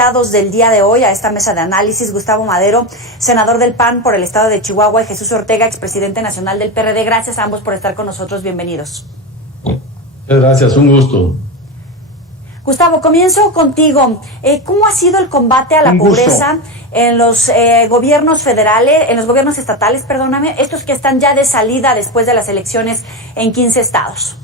invitados del día de hoy a esta mesa de análisis: Gustavo Madero, senador del PAN por el estado de Chihuahua, y Jesús Ortega, expresidente nacional del PRD. Gracias a ambos por estar con nosotros. Bienvenidos. Gracias, un gusto. Gustavo, comienzo contigo. ¿Cómo ha sido el combate a la pobreza en los gobiernos federales, en los gobiernos estatales, estos que están ya de salida después de las elecciones en 15 estados?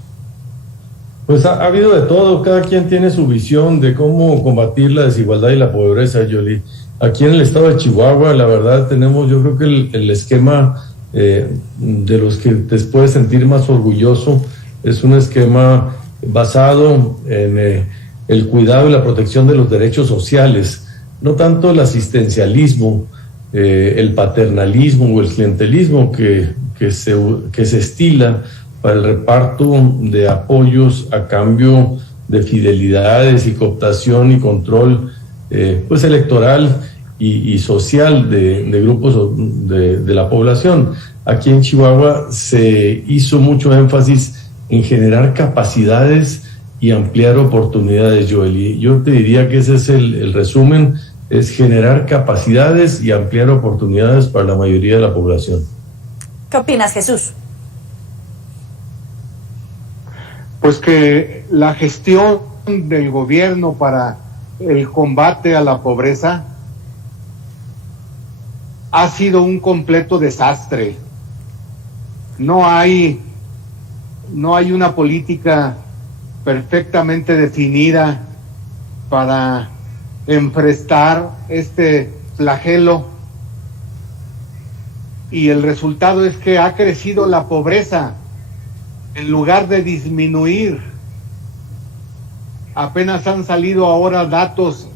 Pues ha habido de todo, cada quien tiene su visión de cómo combatir la desigualdad y la pobreza, Yoli. Aquí en el estado de Chihuahua, la verdad, tenemos, yo creo que el esquema de los que te puedes sentir más orgulloso es un esquema basado en el cuidado y la protección de los derechos sociales, no tanto el asistencialismo, el paternalismo o el clientelismo que se estila para el reparto de apoyos a cambio de fidelidades y cooptación y control pues electoral y social de grupos de la población. Aquí en Chihuahua se hizo mucho énfasis en generar capacidades y ampliar oportunidades, Joely. Yo te diría que ese es el resumen, es generar capacidades y ampliar oportunidades para la mayoría de la población. ¿Qué opinas, Jesús? Pues que la gestión del gobierno para el combate a la pobreza ha sido un completo desastre. No hay una política perfectamente definida para enfrentar este flagelo, y el resultado es que ha crecido la pobreza en lugar de disminuir. Apenas han salido ahora datos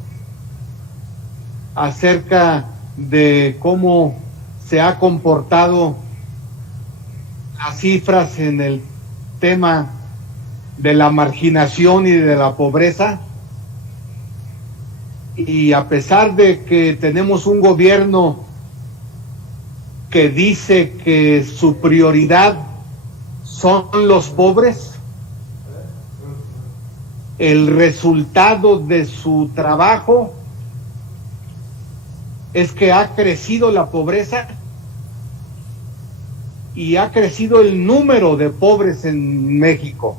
acerca de cómo se ha comportado las cifras en el tema de la marginación y de la pobreza, y a pesar de que tenemos un gobierno que dice que su prioridad son los pobres, el resultado de su trabajo es que ha crecido la pobreza y ha crecido el número de pobres en México.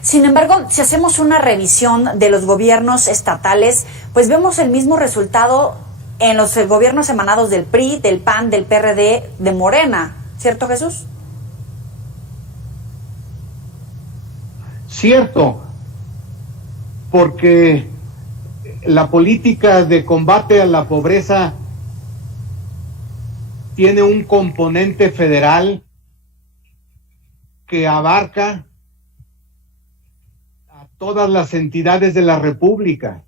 Sin embargo, si hacemos una revisión de los gobiernos estatales, pues vemos el mismo resultado en los gobiernos emanados del PRI, del PAN, del PRD, de Morena. ¿Cierto, Jesús? Cierto, porque la política de combate a la pobreza tiene un componente federal que abarca a todas las entidades de la República.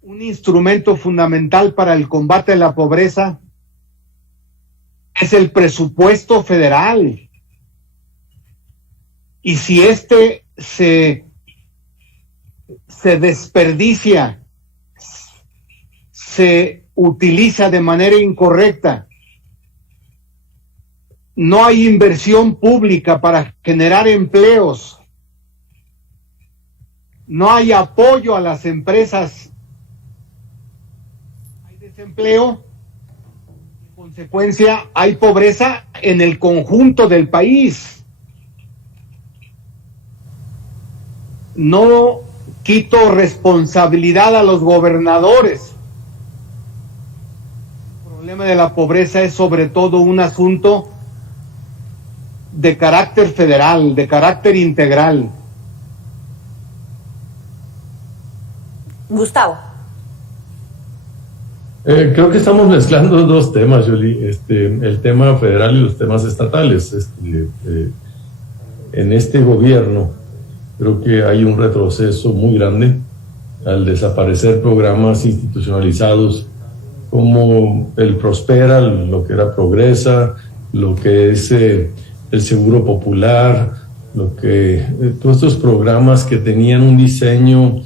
Un instrumento fundamental para el combate a la pobreza es el presupuesto federal. Y si este se desperdicia, se utiliza de manera incorrecta, no hay inversión pública para generar empleos, no hay apoyo a las empresas, hay desempleo, en consecuencia hay pobreza en el conjunto del país. No quito responsabilidad a los gobernadores. El problema de la pobreza es sobre todo un asunto de carácter federal, de carácter integral. Gustavo. Creo que estamos mezclando dos temas, Yoli, el tema federal y los temas estatales. En este gobierno creo que hay un retroceso muy grande al desaparecer programas institucionalizados como el Prospera, lo que era Progresa, lo que es el Seguro Popular, todos estos programas que tenían un diseño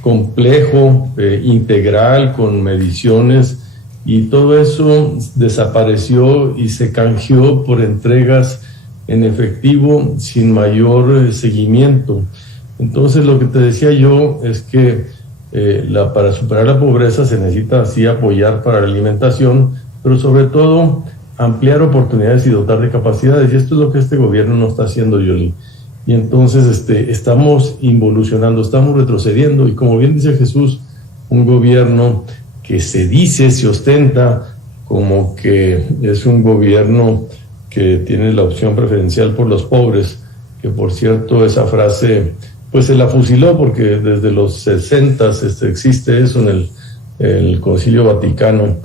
complejo, integral, con mediciones, y todo eso desapareció y se canjeó por entregas en efectivo sin mayor seguimiento. Entonces lo que te decía yo es que para superar la pobreza se necesita sí apoyar para la alimentación, pero sobre todo ampliar oportunidades y dotar de capacidades, y esto es lo que este gobierno no está haciendo, Yoli. Y entonces estamos involucionando, estamos retrocediendo, y como bien dice Jesús, un gobierno que se ostenta como que es un gobierno que tiene la opción preferencial por los pobres, que por cierto esa frase pues se la fusiló porque desde los 60s existe eso en el Concilio Vaticano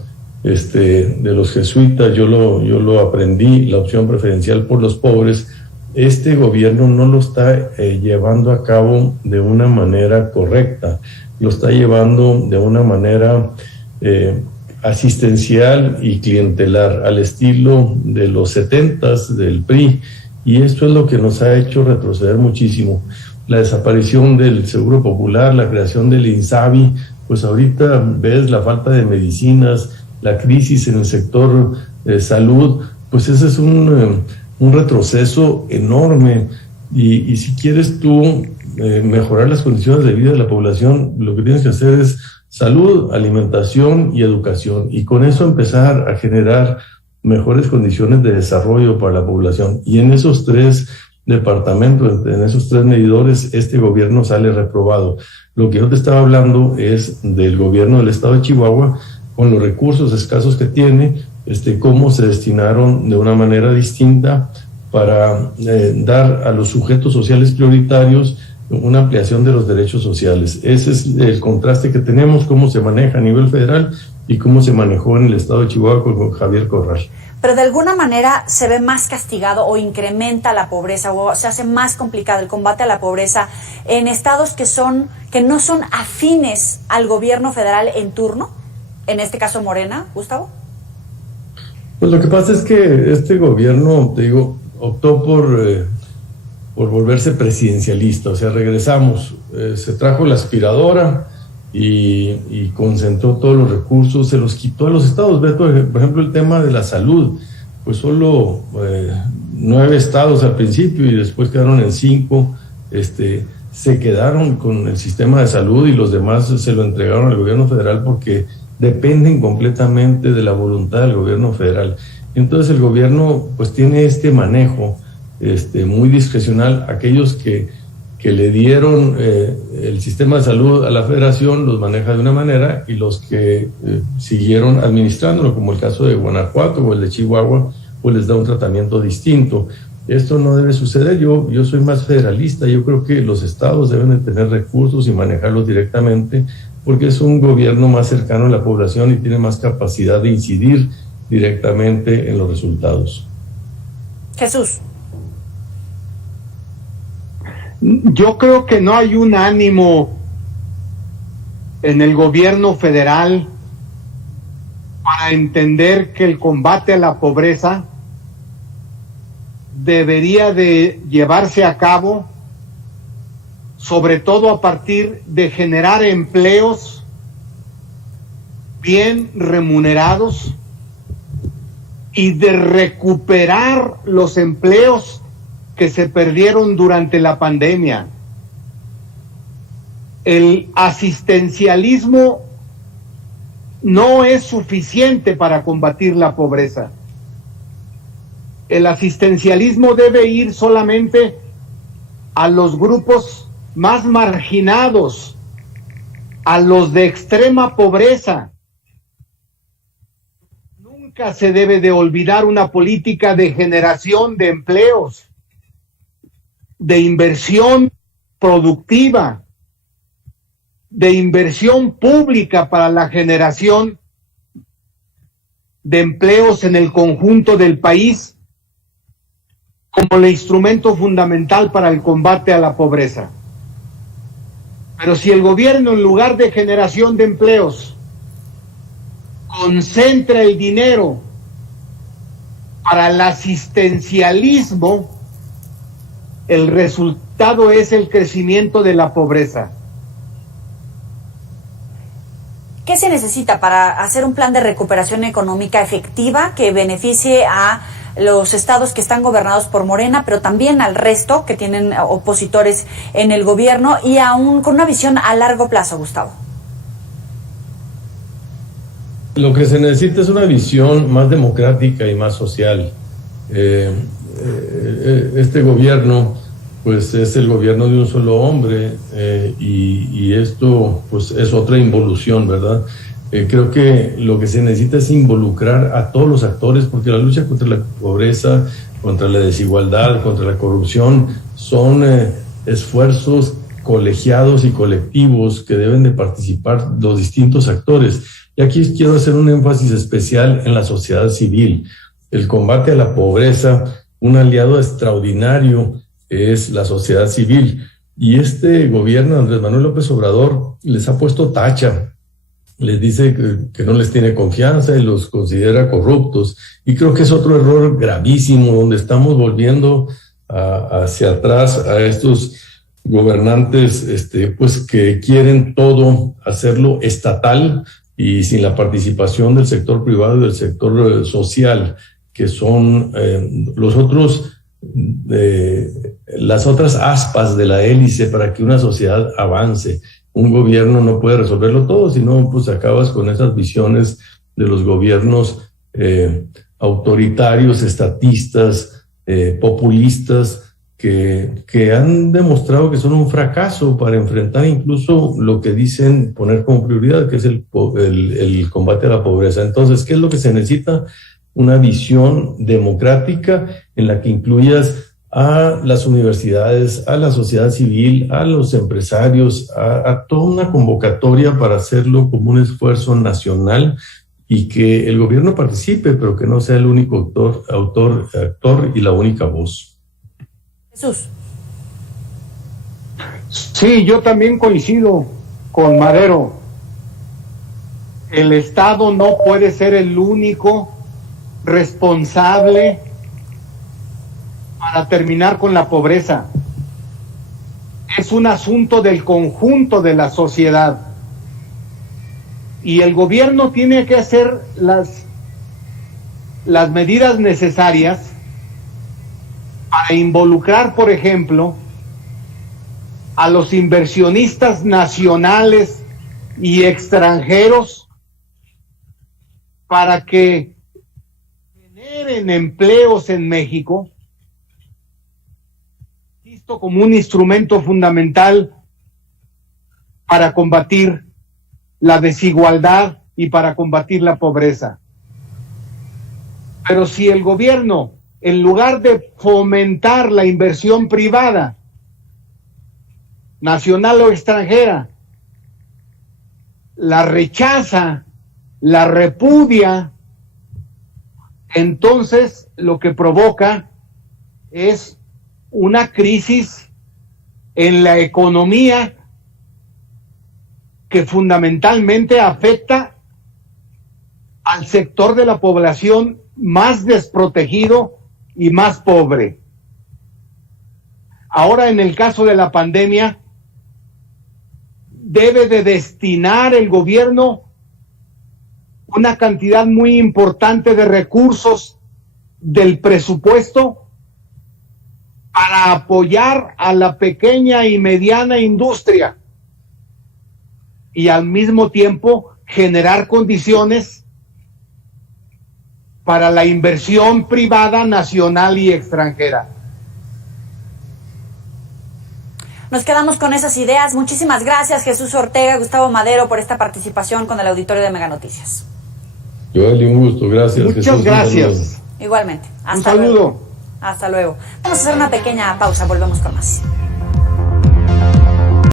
de los jesuitas. Yo lo aprendí, la opción preferencial por los pobres. Este gobierno no lo está llevando a cabo de una manera correcta, lo está llevando de una manera asistencial y clientelar, al estilo de los 70s del PRI, y esto es lo que nos ha hecho retroceder muchísimo. La desaparición del Seguro Popular, la creación del INSABI, pues ahorita ves la falta de medicinas, la crisis en el sector salud, pues ese es un retroceso enorme, y si quieres tú mejorar las condiciones de vida de la población, lo que tienes que hacer es salud, alimentación y educación, y con eso empezar a generar mejores condiciones de desarrollo para la población. Y en esos tres departamentos, en esos tres medidores, este gobierno sale reprobado. Lo que yo te estaba hablando es del gobierno del estado de Chihuahua, con los recursos escasos que tiene, cómo se destinaron de una manera distinta para dar a los sujetos sociales prioritarios una ampliación de los derechos sociales. Ese es el contraste que tenemos, cómo se maneja a nivel federal y cómo se manejó en el estado de Chihuahua con Javier Corral. Pero de alguna manera se ve más castigado o incrementa la pobreza o se hace más complicado el combate a la pobreza en estados que no son afines al gobierno federal en turno, en este caso Morena, Gustavo. Pues lo que pasa es que este gobierno, te digo, optó por volverse presidencialista, o sea, regresamos, se trajo la aspiradora y concentró todos los recursos, se los quitó a los estados. Ve, por ejemplo, el tema de la salud, pues solo 9 estados al principio y después quedaron en 5, se quedaron con el sistema de salud, y los demás se lo entregaron al gobierno federal porque dependen completamente de la voluntad del gobierno federal. Entonces el gobierno pues tiene este manejo muy discrecional. Aquellos que le dieron el sistema de salud a la federación los maneja de una manera, y los que siguieron administrándolo, como el caso de Guanajuato o el de Chihuahua, pues les da un tratamiento distinto. Esto no debe suceder. Yo soy más federalista. Yo creo que los estados deben de tener recursos y manejarlos directamente, porque es un gobierno más cercano a la población y tiene más capacidad de incidir directamente en los resultados. Jesús. Yo creo que no hay un ánimo en el gobierno federal para entender que el combate a la pobreza debería de llevarse a cabo sobre todo a partir de generar empleos bien remunerados y de recuperar los empleos que se perdieron durante la pandemia. El asistencialismo no es suficiente para combatir la pobreza. El asistencialismo debe ir solamente a los grupos más marginados, a los de extrema pobreza. Nunca se debe de olvidar una política de generación de empleos, de inversión productiva, de inversión pública para la generación de empleos en el conjunto del país, como el instrumento fundamental para el combate a la pobreza. Pero si el gobierno, en lugar de generación de empleos, concentra el dinero para el asistencialismo, el resultado es el crecimiento de la pobreza. ¿Qué se necesita para hacer un plan de recuperación económica efectiva que beneficie a los estados que están gobernados por Morena, pero también al resto que tienen opositores en el gobierno y aún con una visión a largo plazo, Gustavo? Lo que se necesita es una visión más democrática y más social. Este gobierno pues es el gobierno de un solo hombre, y esto pues es otra involución, ¿verdad? Creo que lo que se necesita es involucrar a todos los actores, porque la lucha contra la pobreza, contra la desigualdad, contra la corrupción, son esfuerzos colegiados y colectivos que deben de participar los distintos actores. Y aquí quiero hacer un énfasis especial en la sociedad civil. El combate a la pobreza, un aliado extraordinario es la sociedad civil. Y este gobierno, Andrés Manuel López Obrador, les ha puesto tacha. Les dice que no les tiene confianza y los considera corruptos. Y creo que es otro error gravísimo, donde estamos volviendo hacia atrás a estos gobernantes pues que quieren todo hacerlo estatal y sin la participación del sector privado y del sector social, que son los otros, las otras aspas de la hélice para que una sociedad avance. Un gobierno no puede resolverlo todo, sino pues acabas con esas visiones de los gobiernos autoritarios, estatistas, populistas, que han demostrado que son un fracaso para enfrentar incluso lo que dicen poner como prioridad, que es el combate a la pobreza. Entonces, ¿qué es lo que se necesita? Una visión democrática en la que incluyas a las universidades, a la sociedad civil, a los empresarios, a toda una convocatoria para hacerlo como un esfuerzo nacional y que el gobierno participe, pero que no sea el único actor y la única voz. Jesús. Sí, yo también coincido con Madero. El Estado no puede ser el único responsable para terminar con la pobreza. Es un asunto del conjunto de la sociedad. Y el gobierno tiene que hacer las medidas necesarias para involucrar, por ejemplo, a los inversionistas nacionales y extranjeros para que generen empleos en México, visto como un instrumento fundamental para combatir la desigualdad y para combatir la pobreza. Pero si el gobierno, en lugar de fomentar la inversión privada, nacional o extranjera, la rechaza, la repudia, entonces lo que provoca es una crisis en la economía que fundamentalmente afecta al sector de la población más desprotegido y más pobre. Ahora, en el caso de la pandemia, debe de destinar el gobierno una cantidad muy importante de recursos del presupuesto para apoyar a la pequeña y mediana industria y al mismo tiempo generar condiciones para la inversión privada nacional y extranjera. Nos quedamos con esas ideas. Muchísimas gracias, Jesús Ortega, Gustavo Madero, por esta participación con el auditorio de Mega Noticias. Joely, un gusto, gracias. Muchas Jesús, gracias. Igualmente. Un saludo. Hasta luego. Vamos a hacer una pequeña pausa, volvemos con más.